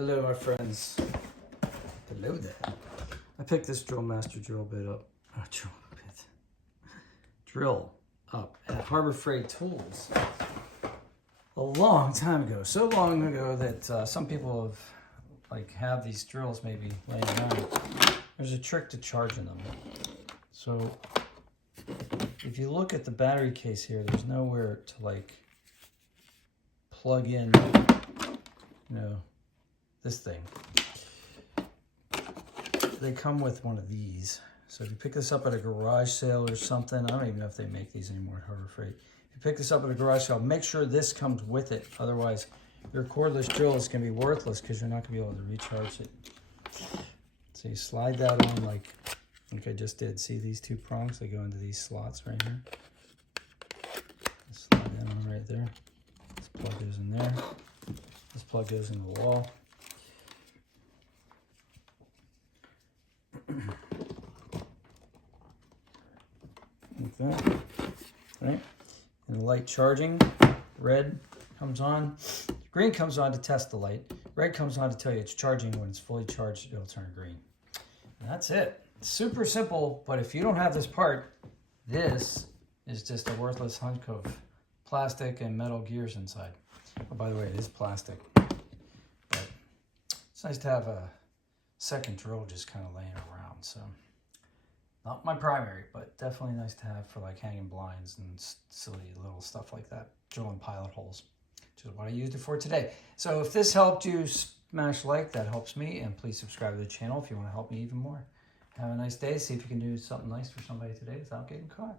Hello, my friends. Hello there. I picked this Drill Master drill bit up. Drill up at Harbor Freight Tools a long time ago. So long ago that some people have these drills maybe laying around. There's a trick to charging them. So if you look at the battery case here, there's nowhere to plug in, this thing. They come with one of these. So if you pick this up at a garage sale or something, I don't even know if they make these anymore at Harbor Freight. If you pick this up at a garage sale, make sure this comes with it. Otherwise, your cordless drill is going to be worthless because you're not going to be able to recharge it. So you slide that on like I just did. See these two prongs? They go into these slots right here. Slide that on right there. This plug goes in there. This plug goes in the wall. Like that, right? And the light charging, red comes on, green comes on to test the light, red comes on to tell you it's charging. When it's fully charged, it'll turn green. And that's it. It's super simple, but if you don't have this part, this is just a worthless hunk of plastic and metal gears inside. Oh, by the way, it is plastic, but it's nice to have a second drill just kind of laying around. So not my primary, but definitely nice to have for hanging blinds and silly little stuff like that. Drilling pilot holes, which is what I used it for today. So if this helped you, smash like, that helps me. And please subscribe to the channel if you want to help me even more. Have a nice day. See if you can do something nice for somebody today without getting caught.